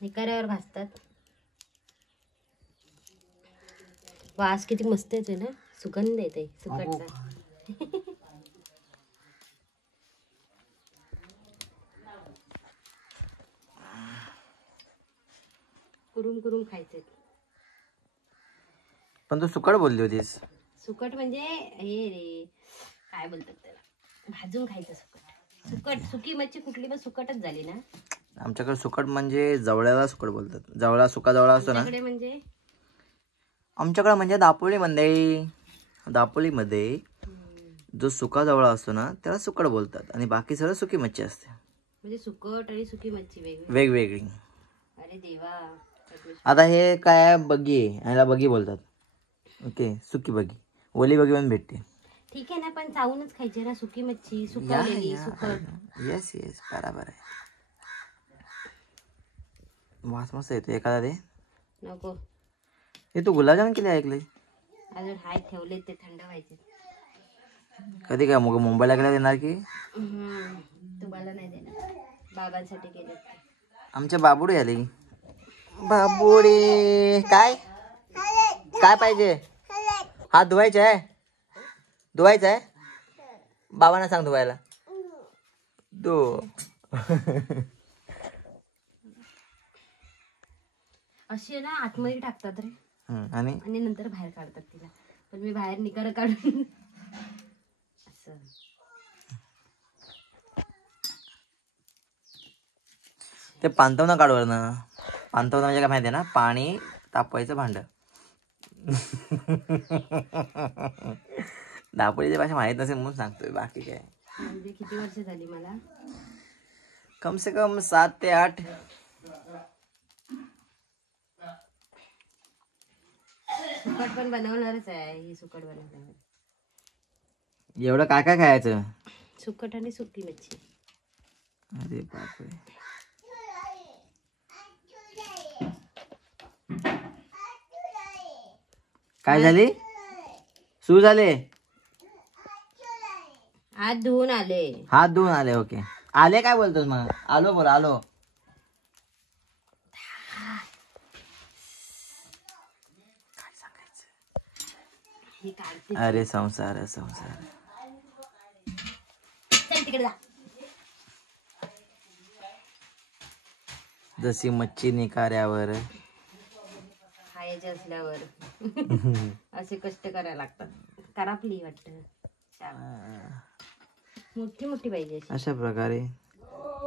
निकाऱ्यावर भाजतात. वास किती मस्त येतोय ना, सुगंध येते सुकटचा. कुरुम कुरुम खायचे. पण तू सुकट बोलली होतीस. सुकट म्हणजे हे रे, काय बोलतात त्याला, भाजून खायचं सुकट. सुकट सुकी मच्छी कुठली पण सुकटच झाली ना. आमच्याकडे सुकट म्हणजे जवळ्याला सुकट बोलतात. जवळा सुका जवळा असतो ना. म्हणजे आमच्याकडे म्हणजे दापोलीमध्ये जो सुका जवळा असतो ना त्याला सुकट बोलतात आणि बाकी सगळं सुकी मच्छी असते. म्हणजे सुकट आणि सुकी मच्छी वेगवेगळी. अरे देवा. आता हे काय बगी आहे, ह्याला बगी बोलतात. ओके, सुकी बगी. ओली बगी पण भेटते. ठीक आहे ना, पण चावूनच खायची ना सुकी मच्छी, सुकवलेली सुकट. येस येस, बरोबर आहे. वास मस्त येतो एखादा दे. नको. हे तू गुलाबजामुन केले ऐकले? अजून हाय ठेवले, ते थंड व्हायचे. कधी काय मग मुंबईला गेला देणार की? तुम्हाला नाही देणार, बाबांसाठी केले. आमच्या बाबुडी आली. बाबुडी काय काय पाहिजे? हात धुवायचा आहे? धुवायचा आहे? बाबांना सांग धुवायला. धु. अशी ना आतमध्ये टाकतात रे, आणि नंतर बाहेर काढतात तिला. पण मी बाहेर निकार काढून असं. ते पांतवणं काढवर ना. पांतवणं म्हणजे काय माहिती आहे ना, पाणी तापवायचं भांड. दापोलीची भाषा माहित नसेल म्हणून सांगतोय, बाकी काय. म्हणजे किती वर्ष झाली मला? कम से कम 7 ते 8. सुकट पण बनवणारच आहे ही, सुकट बनवणार. एवढं काय काय खायचं? सुकट आणि सुकी मच्छी. अरे बापरे. काय झाली? सू झाले? हात धुवून आले. हात धुवून आले. ओके. आले काय बोलतोस मग? आलो बोल, आलो. काय सांगायचं? अरे संसार संसार. तिकडे जा. जशी मच्छी निकाऱ्यावर खायचे असल्यावर असे कष्ट करायला लागतात. करापली वाटत, मोठी मोठी पाहिजे. अशा प्रकारे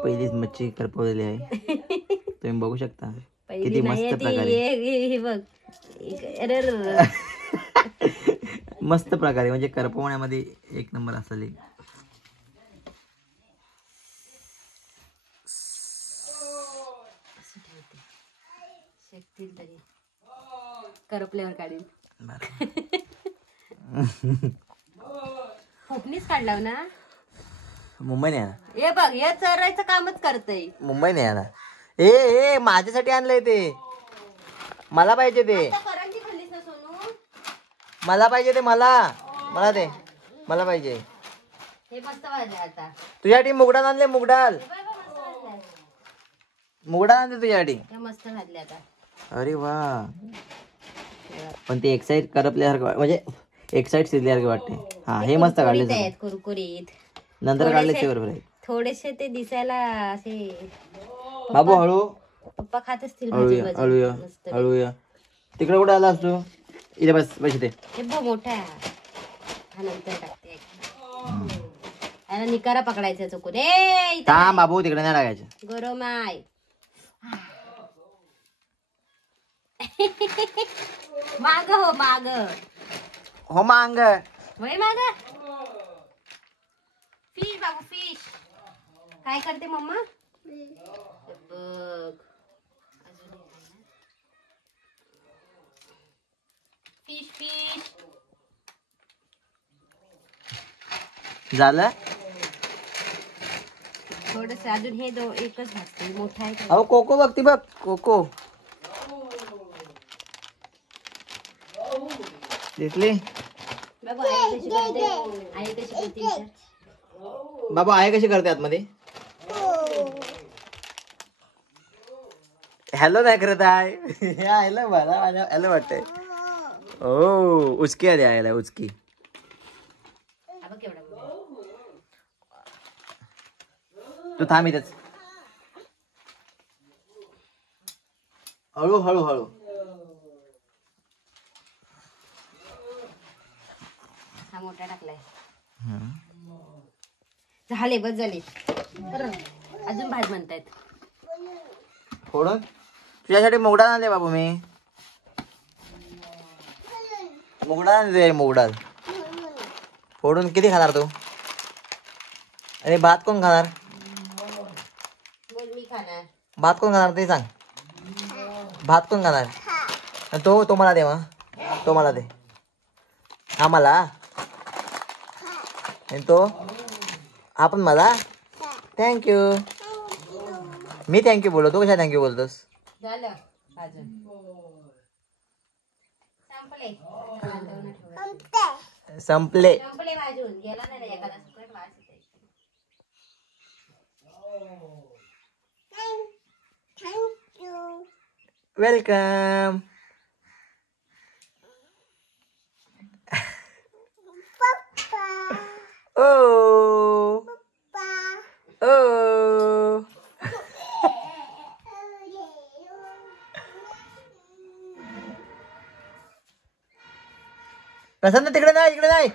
पहिलीच मच्छी करपवलेली आहे. तुम्ही बघू शकता किती मस्त प्रकारे. हे बघ, मस्त प्रकारे म्हणजे करपवण्यामध्ये एक नंबर असले. शेकतील तरी करपल्यावर काढील. फुकणीच काढलाव ना. मुंबई नाही आला. हे बघ, हे चरायचं कामच करतय. मुंबई नाही आला. ए माझ्यासाठी आणलंय ते. मला पाहिजे ते. करंजी खाल्लीस ना सोनू? मला पाहिजे ते. मला दे. मला पाहिजे. हे मस्त वाजले आता. तुझ्यासाठी मुगडाल आणले. मुगडाल आणले तुझ्यासाठी. हे मस्त घातले आता. अरे वा. पण ते एक साइड करपल्यासारखं, म्हणजे एक साइड शिजल्यासारखं वाटते. हा, हे मस्त काढले. कुरकुरीत नंतर काढले ते बरोबर आहे. थोडेसे ते दिसायला असे. बाबू हळू. पप्पा खात असतील. हळूया. तिकडे कुठे आला असतो? इथे बस इथे. हे बघ मोठा आहे हा. नंतर टाकते. याला निकारा पकडायचा चुकून. थांब बाबू, तिकडे नाही लागायचं. गरम आहे. माग हो माग. हो मांग. वय माग. फिश बाबू फिश. काय करते मम्मा? बघ. Fish fish. झालं. थोडस अजून हे एकच भाजते. मोठा आहे. अहो कोको बघ, ती बघ कोको दिसली. बाबा आई कशी करते आतमध्ये? हॅलो नाही करत आहे. हॅलो मला हॅलो वाटतंय. ओ उचकी आली आयला उचकी. हा बघ केवढा मोठा. तू थांब इथेच. हळू हळू हळू. हा मोठा टाकलाय. झाले बस झाले. अजून भाज म्हणतायत. फोडून तुझ्यासाठी मुगडाळ आणले बाबू मी. मुगडाळ आणले मुगडाळ. फोडून किती खाणार तू? आणि भात कोण खाणार? बोल मी खाणार. भात कोण खाणार ते सांग. भात कोण खाणार? तो मला दे मग. तो मला दे. हा मला. आणि तो आपण मला. थँक्यू. मी थँक्यू बोलतो. तू कशा थँक्यू बोलतोस? झालं भाजून. संपले. संपले. संपले भाजून. गेला नाही रे एखादा सुकट वास येते. वेलकम. ओ ओ. प्रसन्न तिकडे नाही, इकडे नाही.